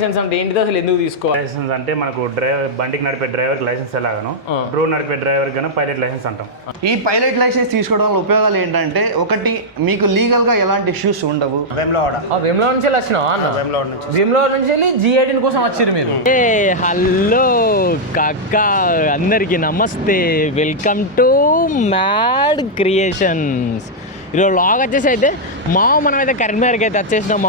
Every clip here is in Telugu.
లైసెన్స్ అంటే ఏంటిది, అసలు ఎందుకు తీసుకోవాలి? లైసెన్స్ అంటే మనకు బండికి నడిపే డ్రైవర్కి లైసెన్స్ ఎలాగనో డ్రోన్ నడిపే డ్రైవర్ గాను పైలట్ లైసెన్స్ అంటాం. ఈ పైలట్ లైసెన్స్ తీసుకోవడం వల్ల ఉపయోగాలు ఏంటంటే, ఒకటి మీకు లీగల్ గా ఎలాంటి ఇష్యూస్ ఉండవు. వేములవాడ నుంచి వచ్చినావా అన్న? వేములవాడ నుంచి వెళ్ళి G18 కోసం వచ్చారు మీరు. హలో కాక, అందరికి నమస్తే, వెల్కమ్ టు మ్యాడ్ క్రియేషన్స్. ఈరోజు లాగ్ వచ్చేసి అయితే మనమైతే కరీంనగర్కి అయితే వచ్చేసినాం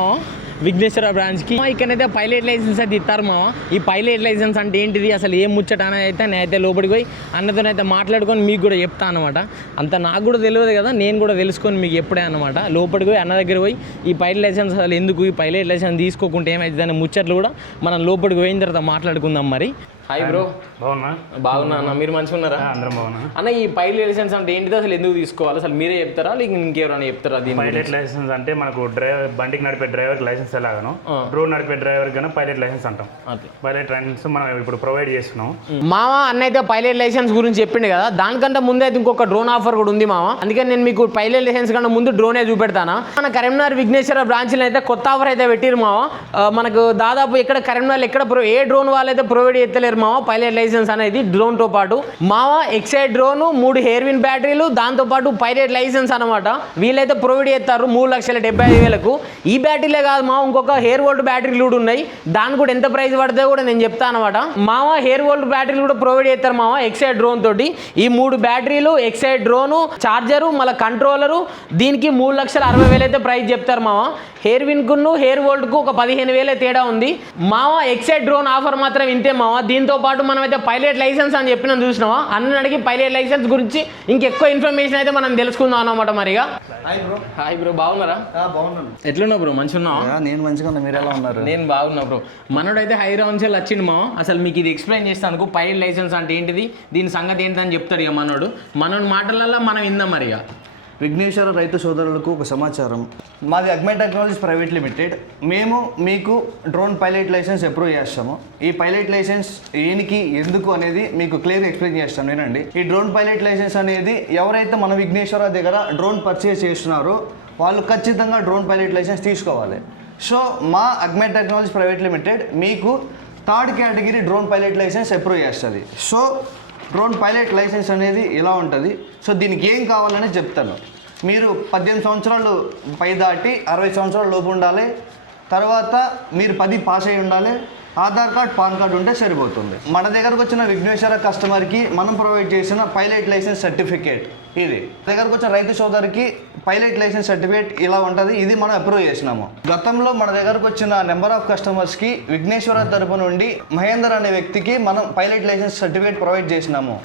విఘ్నేశ్వర బ్రాంచ్కి. ఇక్కడైతే పైలట్ లైసెన్స్ అయితే ఇస్తారు ఈ పైలట్ లైసెన్స్ అంటే ఏంటిది, అసలు ఏం ముచ్చట అనేది అయితే నేనైతే లోపలికి పోయి అన్నతోనైతే మాట్లాడుకొని మీకు కూడా చెప్తాను అనమాట. అంత నాకు కూడా తెలియదు కదా, నేను కూడా తెలుసుకొని మీకు ఎప్పుడే అనమాట. లోపలికి పోయి అన్న దగ్గర పోయి ఈ పైలట్ లైసెన్స్ అసలు ఎందుకు, ఈ పైలట్ లైసెన్స్ తీసుకోకుంటే ఏమైతుంది అనే ముచ్చట్లు కూడా మనం లోపలికి పోయిన తర్వాత మాట్లాడుకుందాం. మరి హాయ్ బ్రో. బాగున్నా అన్న, మీరు మంచిగా ఉన్నారా? అందరం బాగున్నా అన్న. ఈ పైలట్ లైసెన్స్ అంటే ఏంటిది, అసలు ఎందుకు తీసుకోవాలి, అసలు మీరే చెప్తారా లేక ఇంకెవరైనా చెప్తారా? పైలట్ లైసెన్స్ అంటే మనకు బండికి నడిపే డ్రైవర్కి లైసెన్స్ ఎలాగనో డ్రోన్ నడిపే డ్రైవర్ గాను పైలట్ లైసెన్స్ అంటాం. పైలట్ లైసెన్స్ మనం ఇప్పుడు ప్రొవైడ్ చేస్తున్నాం. మామ అన్న అయితే పైలట్ లైసెన్స్ గురించి చెప్పిండు కదా, దానికంటే ముందే అయితే ఇంకొక డ్రోన్ ఆఫర్ కూడా ఉంది మామ. అందుకని నేను మీకు పైలట్ లైసెన్స్ కంటే ముందు డ్రోనే చూపెడతాను. మన కరీంనగర్ విఘ్నేశ్వర బ్రాంచ్లో అయితే కొత్త ఆఫర్ అయితే పెట్టిరు మామ. మనకు దాదాపు ఎక్కడ కరీంనగర్ ఎక్కడ ఏ డ్రోన్ వాళ్ళు అయితే ప్రొవైడ్ చేస్తలేరు మామ పైలట్ లైసెన్స్ అనేది. డ్రోన్ తో పాటు మామ ఎక్సైడ్ డ్రోన్, 3 హెయిర్విన్ బ్యాటరీలు, దాంతో పాటు పైలట్ లైసెన్స్ అనమాట. వీళ్ళైతే ప్రొవైడ్ చేస్తారు 3,75,000. ఈ బ్యాటరీలే కాదు మామ, ఇంకొక హెయిర్ వోల్ట్ బ్యాటరీలు కూడా ఉన్నాయి. దాని కూడా ఎంత ప్రైస్ పడితే కూడా నేను చెప్తాను అనమాట. మామ హెయిర్ వోల్ట్ బ్యాటరీలు కూడా ప్రొవైడ్ చేస్తారు మామ ఎక్సైడ్ డ్రోన్ తోటి. ఈ 3 బ్యాటరీలు, ఎక్సైడ్ డ్రోను, చార్జరు, మళ్ళీ కంట్రోలరు, దీనికి 3,60,000 అయితే ప్రైస్ చెప్తారు మామ. హెయిర్విన్ కును హెయిర్ వోల్ట్ కు ఒక 15,000 తేడా ఉంది మామ. ఎక్సైడ్ డ్రోన్ ఆఫర్ మాత్రం ఇంతే మామ. దీంతో పాటు మనం అయితే పైలట్ లైసెన్స్ అని చెప్పిన చూసినావా, అన్న అడిగి పైలట్ లైసెన్స్ గురించి ఇంకెక్కువ ఇన్ఫర్మేషన్ అయితే మనం తెలుసుకుందాం అన్నమాట. మరిగా హాయ్ బ్రో, బాగున్నారా? బాగున్నాను. ఎట్లున్నావు బ్రో, మంచిగా ఉన్నావా? నేను మంచిగా ఉన్నా, మీరు ఎలా ఉన్నారు? నేను బాగున్నా బ్రో. మనోడు అయితే హైదరాబాద్ నుంచి వచ్చిండు మా. అసలు మీకు ఇది ఎక్స్ప్లెయిన్ చేస్తాను, పైలట్ లైసెన్స్ అంటే ఏంటిది, దీని సంగతి ఏంటిదని చెప్తాడు ఇక మనోడు మాటలలో మనం విందాం. మరిగా విఘ్నేశ్వర రైతు సోదరులకు ఒక సమాచారం. మాది అగ్మై టెక్నాలజీస్ ప్రైవేట్ లిమిటెడ్. మేము మీకు డ్రోన్ పైలట్ లైసెన్స్ అప్రూవ్ చేస్తాము. ఈ పైలట్ లైసెన్స్ ఏనికి ఎందుకు అనేది మీకు క్లియర్గా ఎక్స్ప్లెయిన్ చేస్తాను వినండి. ఈ డ్రోన్ పైలట్ లైసెన్స్ అనేది ఎవరైతే మన విఘ్నేశ్వర దగ్గర డ్రోన్ పర్చేస్ చేస్తున్నారో వాళ్ళు ఖచ్చితంగా డ్రోన్ పైలట్ లైసెన్స్ తీసుకోవాలి. సో మా అగ్మై టెక్నాలజీస్ ప్రైవేట్ లిమిటెడ్ మీకు 3rd category drone pilot license approve చేస్తుంది. సో డ్రోన్ పైలట్ లైసెన్స్ అనేది ఎలా ఉంటుంది, సో దీనికి ఏం కావాలని చెప్తాను. మీరు 18 సంవత్సరాలు పై దాటి 60 సంవత్సరాల లోపు ఉండాలి. తర్వాత మీరు 10 పాస్ అయి ఉండాలి. ఆధార్ కార్డ్, పాన్ కార్డ్ ఉంటే సరిపోతుంది. మన దగ్గరకు వచ్చిన విఘ్నేశ్వర కస్టమర్కి మనం ప్రొవైడ్ చేసిన పైలట్ లైసెన్స్ సర్టిఫికేట్ ఇది. దగ్గరకు వచ్చిన రైతు సోదరికి పైలట్ లైసెన్స్ సర్టిఫికేట్ ఇలా ఉంటుంది. ఇది మనం అప్రూవ్ చేసినాము. గతంలో మన దగ్గరకు వచ్చిన నెంబర్ ఆఫ్ కస్టమర్స్కి విఘ్నేశ్వర తరపు నుండి మహేందర్ అనే వ్యక్తికి మనం పైలట్ లైసెన్స్ సర్టిఫికేట్ ప్రొవైడ్ చేసినాము.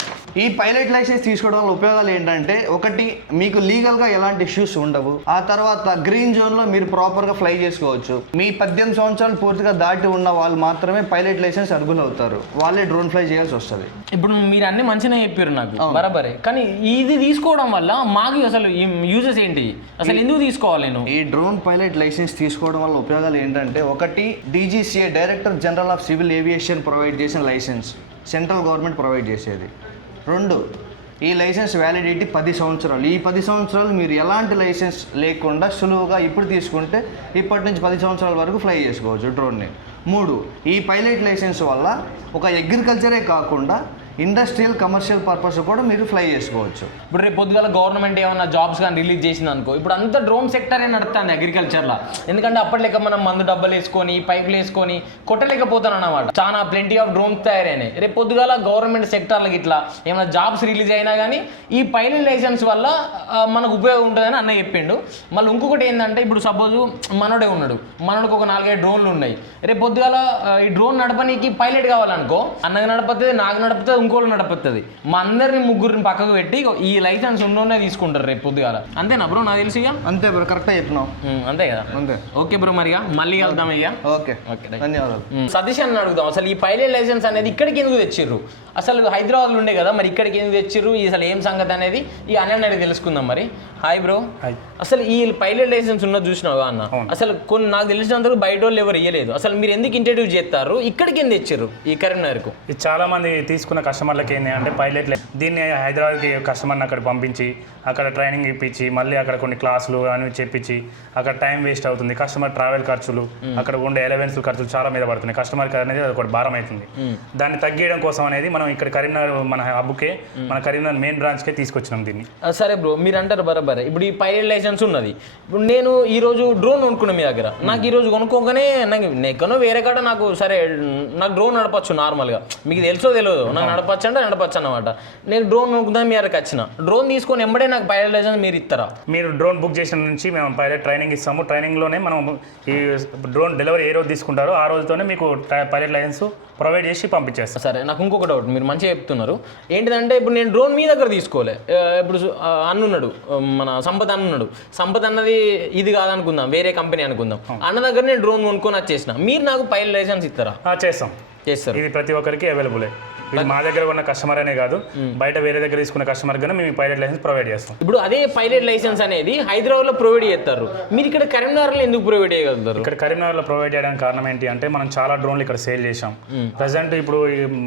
ఈ పైలట్ లైసెన్స్ తీసుకోవడం వల్ల ఉపయోగాలు ఏంటంటే, ఒకటి మీకు లీగల్గా ఎలాంటి ఇష్యూస్ ఉండవు. ఆ తర్వాత గ్రీన్ జోన్లో మీరు ప్రాపర్గా ఫ్లై చేసుకోవచ్చు. మీ 18 సంవత్సరాలు పూర్తిగా దాటి ఉన్న వాళ్ళు మాత్రమే పైలట్ లైసెన్స్ అర్హులవుతారు. వాళ్ళే డ్రోన్ ఫ్లై చేయాల్సి వస్తుంది. ఇప్పుడు మీరు అన్ని మంచిగా చెప్పారు నాకు, బరాబరే. కానీ ఇది తీసుకోవడం వల్ల మాకు అసలు యూజెస్ ఏంటి, అసలు ఎందుకు తీసుకోవాలి నేను? ఈ డ్రోన్ పైలట్ లైసెన్స్ తీసుకోవడం వల్ల ఉపయోగాలు ఏంటంటే, ఒకటి DGCA director general of civil aviation provide చేసిన లైసెన్స్, సెంట్రల్ గవర్నమెంట్ ప్రొవైడ్ చేసేది. 2, ఈ లైసెన్స్ వ్యాలిడిటీ 10 సంవత్సరాలు. ఈ 10 సంవత్సరాలు మీరు ఎలాంటి లైసెన్స్ లేకుండా సులువుగా ఇప్పుడు తీసుకుంటే ఇప్పటి నుంచి 10 సంవత్సరాల వరకు ఫ్లై చేసుకోవచ్చు డ్రోన్ని. 3, ఈ పైలట్ లైసెన్స్ వల్ల ఒక అగ్రికల్చరే కాకుండా ఇండస్ట్రియల్, కమర్షియల్ పర్పస్ కూడా మీరు ఫ్లై చేసుకోవచ్చు. ఇప్పుడు రేపు పొద్దుగాల గవర్నమెంట్ ఏమన్నా జాబ్స్ కానీ రిలీజ్ చేసింది అనుకో, ఇప్పుడు అంతా డ్రోన్ సెక్టరే నడుస్తుంది అగ్రికల్చర్లో. ఎందుకంటే అప్పటిలేక మనం మందు డబ్బాలు వేసుకొని పైపులు వేసుకొని కొట్టలేకపోతాను అన్నమాట. చాలా ప్లెంటీ ఆఫ్ డ్రోన్స్ తయారైనాయి. రేపు పొద్దుగాల గవర్నమెంట్ సెక్టర్లకు ఇట్లా ఏమైనా జాబ్స్ రిలీజ్ అయినా కానీ ఈ పైలట్ లైసెన్స్ వల్ల మనకు ఉపయోగం ఉంటుందని అన్న చెప్పిండు. మళ్ళీ ఇంకొకటి ఏంటంటే, ఇప్పుడు సపోజ్ మనోడే ఉన్నాడు, మనోడికి ఒక 4-5 డ్రోన్లు ఉన్నాయి. రేపు పొద్దుగాల ఈ డ్రోన్ నడపనీకి పైలట్ కావాలనుకో, అన్నగా నడుపుతుంది, నాకు నడుపుతుంది, ఇంకోళ్ళు నడుపుతుంది. మా అందరిని 3 పక్కకు పెట్టి ఈ లైసెన్స్ ఉన్నోనే తీసుకుంటారు రేపు పొద్దుగాల. అంతేనా బ్రో? నాకు తెలిసి అంతే బ్రో, కరెక్ట్గా చెప్తున్నావు. అంతే కదా? అంతే. ఓకే బ్రో, మరిగా మళ్ళీ వెళ్దాం అయ్యా. ఓకే ఓకే, ధన్యవాదాలు. సతీష్ అని అడుగుదాం, అసలు ఈ పైలట్ లైసెన్స్ అనేది ఇక్కడికి ఎందుకు తెచ్చిర్రు? అసలు హైదరాబాద్లో ఉండే కదా, మరి ఇక్కడికి ఎందుకు తెచ్చిర్రు, అసలు ఏం సంగతి అనేది ఈ అన్నని తెలుసుకుందాం. మరి హాయ్ బ్రో. అసలు ఈ పైలట్ లైసెన్స్ ఉన్నది చూసినావా అన్న? అసలు కొన్ని నాకు తెలిసినంతకు బయట వాళ్ళు ఎవరు ఇయ్యలేదు. అసలు మీరు ఎందుకు ఇంట్రడ్యూస్ చేస్తారు, ఇక్కడికి ఎందుకు తెచ్చారు ఈ కరీంనగర్కు? చాలా మంది తీసుకున్న కస్టమర్లకి ఏంటి అంటే పైలట్ దీన్ని హైదరాబాద్కి కస్టమర్ని అక్కడ పంపించి అక్కడ ట్రైనింగ్ ఇప్పించి మళ్ళీ అక్కడ కొన్ని క్లాసులు అని చెప్పించి అక్కడ టైం వేస్ట్ అవుతుంది, కస్టమర్ ట్రావెల్ ఖర్చులు అక్కడ ఉండే ఎలవెన్స్ ఖర్చులు చాలా మీద పడుతున్నాయి, కస్టమర్కి అనేది అది ఒకటి భారం అవుతుంది. దాన్ని తగ్గించడం కోసం అనేది మనం ఇక్కడ కరీంనగర్ మన హబ్కే మన కరీంనగర్ మెయిన్ బ్రాంచ్కే తీసుకొచ్చినాం దీన్ని. సరే బ్రో, మీరు అంటారు బరాబరే. ఇప్పుడు ఈ పైలట్ లైసెన్స్ ఉన్నది, ఇప్పుడు నేను ఈరోజు డ్రోన్ కొనుక్కున్నాను మీ దగ్గర, నాకు ఈరోజు కొనుక్కోగానే నాకు ఎక్కడో వేరే కాడ నాకు సరే నాకు డ్రోన్ నడపచ్చు నార్మల్గా, మీకు తెలుసో తెలియదు నాకు నడపచ్చు అంటే నడపచ్చు అన్నమాట. నేను డ్రోన్ కొనుక్కుందాం మీ దగ్గరకు వచ్చిన, డ్రోన్ తీసుకొని ఎంబడే నాకు పైలట్ లైసెన్స్ మీరు ఇస్తారా? మీరు డ్రోన్ బుక్ చేసిన నుంచి మేము పైలట్ ట్రైనింగ్ ఇస్తాము, ట్రైనింగ్లోనే మనం ఈ డ్రోన్ డెలివరీ ఏ రోజు తీసుకుంటారో ఆ రోజుతోనే మీకు పైలట్ లైసెన్స్ ప్రొవైడ్ చేసి పంపించేస్తాం. సరే, నాకు ఇంకొక డౌట్, మీరు మంచిగా చెప్తున్నారు. ఏంటిదంటే ఇప్పుడు నేను డ్రోన్ మీ దగ్గర తీసుకోలే, ఇప్పుడు అన్నున్నాడు మన సంపత్ అన్నున్నాడు, సంపత్ అన్నది ఇది కాదనుకుందాం, వేరే కంపెనీ అనుకుందాం, అన్న దగ్గర నేను డ్రోన్ కొనుక్కొని వచ్చేసిన, మీరు నాకు పైలట్ లైసెన్స్ ఇస్తారా? చేస్తారు. ఇది ప్రతి ఒక్కరికి అవైలబుల్. ఇది మా దగ్గర ఉన్న కస్టమర్ అనే కాదు, బయట వేరే దగ్గర తీసుకున్న కస్టమర్ కానీ మేము పైలట్ లైసెన్స్ ప్రొవైడ్ చేస్తాం. ఇప్పుడు అదే పైలట్ లైసెన్స్ అనేది హైదరాబాద్లో ప్రొవైడ్ చేస్తారు, మీరు ఇక్కడ కరీంనగర్లో ఎందుకు ప్రొవైడ్ చేయగలుగుతారు? ఇక్కడ కరీంనగర్లో ప్రొవైడ్ చేయడానికి కారణం ఏంటి అంటే మనం చాలా డ్రోన్లు ఇక్కడ సేల్ చేసాం. ప్రజెంట్ ఇప్పుడు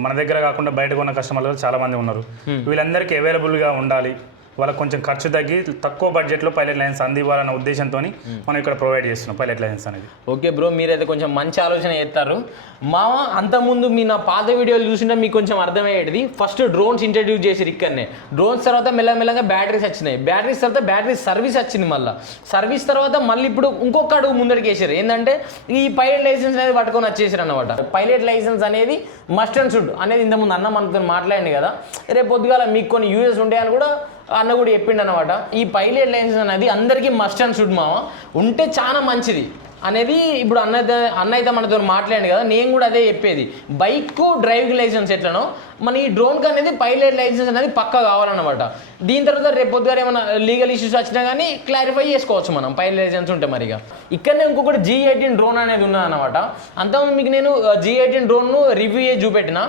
మన దగ్గర కాకుండా బయట ఉన్న కస్టమర్లు చాలా మంది ఉన్నారు, వీళ్ళందరికీ అవైలబుల్గా ఉండాలి, వాళ్ళకి కొంచెం ఖర్చు తగ్గి తక్కువ బడ్జెట్లో పైలట్ లైసెన్స్ అందివ్వాలన్న ఉద్దేశంతో మనం ఇక్కడ ప్రొవైడ్ చేస్తున్నాం పైలట్ లైసెన్స్ అనేది. ఓకే బ్రో, మీరైతే కొంచెం మంచి ఆలోచన చేస్తారు మామ. అంతకుముందు మీ నా పాత వీడియోలు చూసింటే మీకు కొంచెం అర్థమయ్యేది. ఫస్ట్ డ్రోన్స్ ఇంట్రడ్యూస్ చేసి ఇక్కడనే, డ్రోన్స్ తర్వాత మెల్లమెల్లగా బ్యాటరీస్ వచ్చినాయి, బ్యాటరీస్ తర్వాత బ్యాటరీ సర్వీస్ వచ్చింది, మళ్ళీ సర్వీస్ తర్వాత మళ్ళీ ఇప్పుడు ఇంకొక అడుగు ముందరికి వేసారు, ఏంటంటే ఈ పైలట్ లైసెన్స్ అనేది పట్టుకొని వచ్చేసారు అనమాట. పైలట్ లైసెన్స్ అనేది మస్ట్ అండ్ షుడ్ అనేది ఇంతకుముందు అన్న మనతో మాట్లాడింది కదా, రేపు పొద్దుగాల మీకు కొన్ని యూజెస్ ఉంటాయని కూడా అన్న కూడా చెప్పిండు అనమాట. ఈ పైలట్ లైసెన్స్ అనేది అందరికీ మస్ట్ అండ్ షుడ్ మామ, ఉంటే చాలా మంచిది అనేది ఇప్పుడు అన్న అయితే మనతో మాట్లాడింది కదా, నేను కూడా అదే చెప్పేది. బైక్ డ్రైవింగ్ లైసెన్స్ ఎట్లనో మన ఈ డ్రోన్కి అనేది పైలట్ లైసెన్స్ అనేది పక్కా కావాలన్నమాట. దీని తర్వాత రేపు పొద్దుగానే ఏమైనా లీగల్ ఇష్యూస్ వచ్చినా కానీ క్లారిఫై చేసుకోవచ్చు మనం పైలట్ లైసెన్స్ ఉంటే. మరిగా ఇక్కడనే ఇంకొకటి G18 డ్రోన్ అనేది ఉన్నదన్నమాట. అంతకుముందు మీకు నేను G18 డ్రోన్ను రివ్యూ చేసి చూపెట్టిన,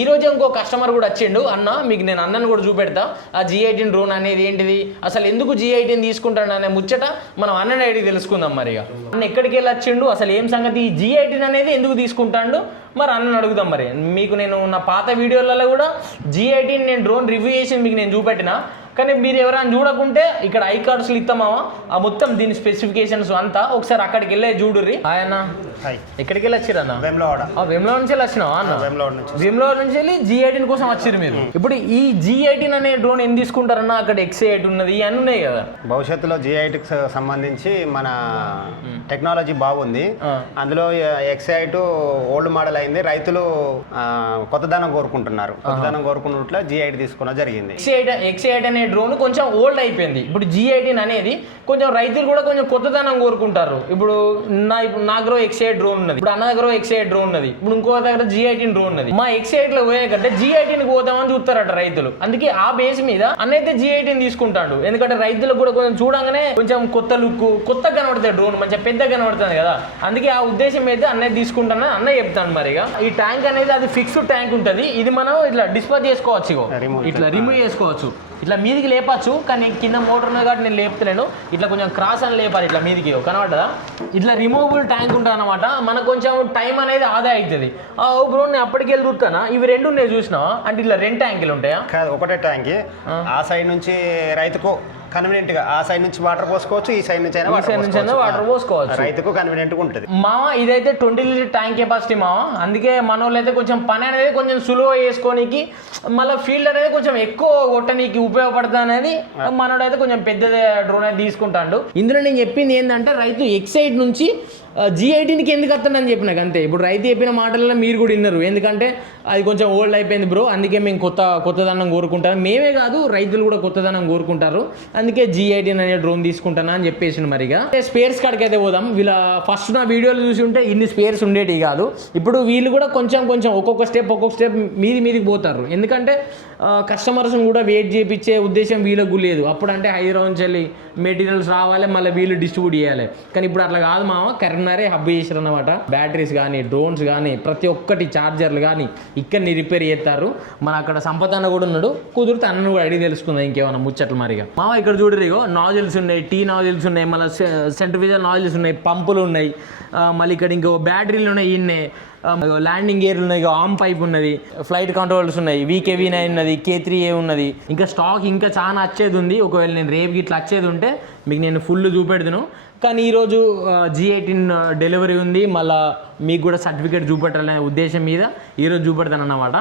ఈరోజు ఇంకో కస్టమర్ కూడా వచ్చిండు, అన్న మీకు నేను అన్నను కూడా చూపెడతా ఆ G18 డ్రోన్ అనేది ఏంటిది, అసలు ఎందుకు G18 తీసుకుంటాడు అనే ముచ్చట మనం అన్నని అడిగి తెలుసుకుందాం. మరిగా అన్న ఎక్కడికి వెళ్ళి వచ్చిండు, అసలు ఏం సంగతి, ఈ G18 అనేది ఎందుకు తీసుకుంటాడు మరి అన్నని అడుగుదాం. మరి మీకు నేను నా పాత వీడియోలలో కూడా G18 నేను డ్రోన్ రివ్యూ చేసి మీకు నేను చూపెట్టిన, కానీ మీరు ఎవరైనా చూడకుంటే ఇక్కడ ఐ కార్డ్స్లు ఇస్తామావా ఆ మొత్తం దీని స్పెసిఫికేషన్స్ అంతా ఒకసారి అక్కడికి వెళ్ళే చూడుర్రి. ఆయన ఎక్కడికి వెళ్ళి వచ్చిరన్న? వేములవాడ నుంచి వెళ్ళి వచ్చినావా అన్న? వేములవాడ నుంచి వెళ్ళి G18 కోసం వచ్చిర్రు మీరు. ఇప్పుడు ఈ G18 అనే డ్రోన్ ఏం తీసుకుంటారన్న? అక్కడ X8 ఉన్నది అన్నీ ఉన్నాయి కదా. భవిష్యత్తులో G8కి సంబంధించి మన టెక్నాలజీ బాగుంది, అందులో X8 ఓల్డ్ మోడల్ అయింది, రైతులు కొత్తదనం కోరుకుంటున్నారు, కొత్తదనం కోరుకున్నట్లు G8 తీసుకోవడం జరిగింది. X8 అనే డ్రోన్ కొంచెం ఓల్డ్ అయిపోయింది, ఇప్పుడు G18 అనేది కొంచెం రైతులు కూడా కొంచెం కొత్తదనం కోరుకుంటారు. ఇప్పుడు నా దగ్గర X8 డ్రోన్ ఉన్నది, ఇప్పుడు అన్న దగ్గర X8 డ్రోన్ ఉన్నది, ఇప్పుడు ఇంకో దగ్గర G18 డ్రోన్ ఉన్నది. మా X8 లో పోయే కంటే G18 పోదామని చూస్తారట రైతులు, అందుకే ఆ బేస్ మీద అన్నైతే G18 తీసుకుంటాడు. ఎందుకంటే రైతులకు కూడా కొంచెం చూడంగానే కొంచెం కొత్త లుక్, కొత్తగా కనబడుతుంది డ్రోన్, మంచిగా పెద్దగా కనబడుతుంది కదా, అందుకే ఆ ఉద్దేశం అయితే అన్నయ్య తీసుకుంటానని అన్నయ్య చెప్తాను. మరిగా ఈ ట్యాంక్ అనేది అది ఫిక్స్డ్ ట్యాంక్ ఉంటుంది, ఇది మనం ఇట్లా డిస్పోజ్ చేసుకోవచ్చు, ఇట్లా రిమూవ్ చేసుకోవచ్చు, ఇట్లా మీదికి లేపచ్చు. కానీ కింద మోటార్ ఉన్నది కాబట్టి నేను లేపుతలేను, ఇట్లా కొంచెం క్రాస్ అని లేపాలి, ఇట్లా మీదికి కనబడ్డదా, ఇట్లా రిమూవబుల్ ట్యాంక్ ఉంటుంది అనమాట. మనకు కొంచెం టైం అనేది ఆదా అవుతుంది. బ్రో నేను అప్పటికి వెళ్ళి చూస్తానా, ఇవి రెండు ఉన్నాయి చూసినావా, అంటే ఇట్లా రెండు ట్యాంకులు ఉంటాయా? ఒకటే ట్యాంక్, ఆ సైడ్ నుంచి రైతుకు కన్వీనియంట్ గా ఆ సైడ్ నుంచి వాటర్ పోసుకోవచ్చు, ఈ సైడ్ నుంచి అయినా వాటర్ పోసుకోవచ్చు, రైతుకు కన్వీనియంట్ గా ఉంటుంది. మామ ఇదైతే 20 లీటర్ ట్యాంక్ కెపాసిటీ మామ, అందుకే మన వాళ్ళు అయితే కొంచెం పని అనేది కొంచెం సులువుగా చేసుకోనికి, మళ్ళీ ఫీల్డ్ అనేది కొంచెం ఎక్కువ కొట్టనీకి ఉపయోగపడుతుంది అనేది మనోడైతే కొంచెం పెద్ద డ్రోన్ అయితే తీసుకుంటాడు. ఇందులో నేను చెప్పింది ఏంటంటే రైతు X8 నుంచి G18కి ఎందుకు వస్తానని చెప్పినాక అంతే. ఇప్పుడు రైతు చెప్పిన మాటలలో మీరు కూడా విన్నారు, ఎందుకంటే అది కొంచెం ఓల్డ్ అయిపోయింది బ్రో, అందుకే మేము కొత్తదనం కోరుకుంటాం, మేమే కాదు రైతులు కూడా కొత్తదనం కోరుకుంటారు, అందుకే G18 అనే డ్రోన్ తీసుకుంటానా అని చెప్పేసి. మరిగా స్పేర్స్ కాడికి అయితే పోదాం. వీళ్ళ ఫస్ట్ నా వీడియోలు చూసి ఉంటే ఇన్ని స్పేర్స్ ఉండేటివి కాదు, ఇప్పుడు వీళ్ళు కూడా కొంచెం ఒక్కొక్క స్టెప్ మీదికి పోతారు, ఎందుకంటే కస్టమర్స్ కూడా వెయిట్ చేయించే ఉద్దేశం వీళ్ళకు లేదు. అప్పుడు అంటే హైదరాబాద్ నుంచి వెళ్ళి మెటీరియల్స్ రావాలి, మళ్ళీ వీళ్ళు డిస్ట్రిబ్యూట్ చేయాలి, కానీ ఇప్పుడు అట్లా కాదు మామ, కరీంనగరే హబ్ చేశారు అనమాట. బ్యాటరీస్ కానీ డ్రోన్స్ కానీ ప్రతి ఒక్కటి చార్జర్లు కానీ ఇక్కడిని రిపేర్ చేస్తారు. మన అక్కడ సంపత్ అన్న కూడా ఉన్నాడు, కుదిరితే అన్నను కూడా అడిగి తెలుసుకుందాం ఇంకేమన్నా ముచ్చట్లు. మరిగా మామ ఇక్కడ చూడరు, ఇగో నాజిల్స్ ఉన్నాయి, టీ నాజిల్స్ ఉన్నాయి, మళ్ళీ సెంట్రిఫ్యూజల్ నాజిల్స్ ఉన్నాయి, పంపులు ఉన్నాయి, మళ్ళీ ఇక్కడ ఇంకో బ్యాటరీలు ఉన్నాయి, ఇన్నే ల్యాండింగ్ గేర్లు ఉన్నాయి, ఆర్మ్ పైప్ ఉన్నది, ఫ్లైట్ కంట్రోల్స్ ఉన్నాయి, VKV9 ఉన్నది, K3A ఉన్నది. ఇంకా స్టాక్ ఇంకా చాలా వచ్చేది ఉంది. ఒకవేళ నేను రేపు ఇట్లా వచ్చేది ఉంటే మీకు నేను ఫుల్ చూపెడుతున్నాను. కానీ ఈరోజు G18 డెలివరీ ఉంది, మళ్ళీ మీకు కూడా సర్టిఫికేట్ చూపెట్టాలనే ఉద్దేశం మీద ఈరోజు చూపెడతాను అన్నమాట.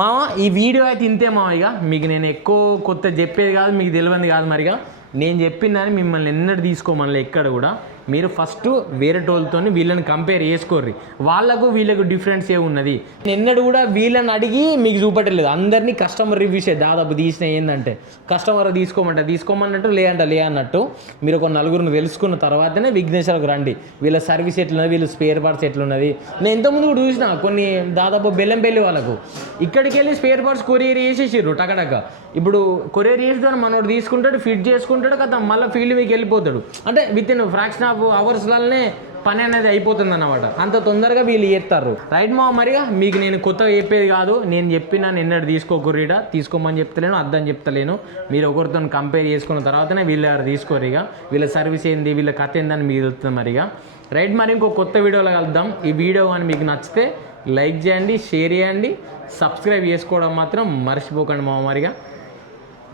మామ ఈ వీడియో అయితే ఇంతే మామ. ఇక మీకు నేను ఎక్కువ కొత్త చెప్పేది కాదు, మీకు తెలియదు కాదు. మరిగా నేను చెప్పిందని మిమ్మల్ని ఎన్నడూ తీసుకోమని ఎక్కడ కూడా. మీరు ఫస్ట్ వేరే టోల్తో వీళ్ళని కంపేర్ చేసుకోర్రి, వాళ్ళకు వీళ్ళకు డిఫరెన్స్ ఏమున్నది. ఎన్నడూ కూడా వీళ్ళని అడిగి మీకు చూపెట్టలేదు, అందరినీ కస్టమర్ రివ్యూసే దాదాపు తీసిన. ఏంటంటే కస్టమర్ తీసుకోమన్నట్టు లే అన్నట్టు మీరు ఒక నలుగురిని తెలుసుకున్న తర్వాతనే విఘ్నేశ్వర్కి రండి. వీళ్ళ సర్వీస్ ఎట్లున్నది, వీళ్ళ స్పేర్ పార్ట్స్ ఎట్లున్నది. నేను ఇంతకుముందు కూడా చూసిన కొన్ని దాదాపు బెల్లంపల్లి వాళ్ళకు ఇక్కడికి వెళ్ళి స్పేర్ పార్ట్స్ కొరియర్ చేసేసారు టకటక. ఇప్పుడు కొరియర్ చేసిన మనోడు తీసుకుంటాడు, ఫిట్ చేసుకుంటాడు కదా, మళ్ళీ ఫీల్డ్ మీకు వెళ్ళిపోతాడు. అంటే విత్ ఇన్ ఫ్రాక్షన్ ఆఫ్ అవర్స్లనే పని అనేది అయిపోతుంది అన్నమాట. అంత తొందరగా వీళ్ళు చేస్తారు. రైట్ మా. మరిగా మీకు నేను కొత్తగా చెప్పేది కాదు, నేను చెప్పినా ఎన్నడూ తీసుకోకూరీడ, తీసుకోమని చెప్తలేను, అద్దని చెప్తలేను. మీరు ఒకరితో కంపేర్ చేసుకున్న తర్వాతనే వీళ్ళు తీసుకోరు. ఇక వీళ్ళ సర్వీస్ ఏంది, వీళ్ళ కథ ఏందని మీకు తెలుస్తుంది. మరిగా రైట్. మరి ఇంకో కొత్త వీడియోలో కలుద్దాం. ఈ వీడియో కానీ మీకు నచ్చితే లైక్ చేయండి, షేర్ చేయండి, సబ్స్క్రైబ్ చేసుకోవడం మాత్రం మర్చిపోకండి మామ. మరిగా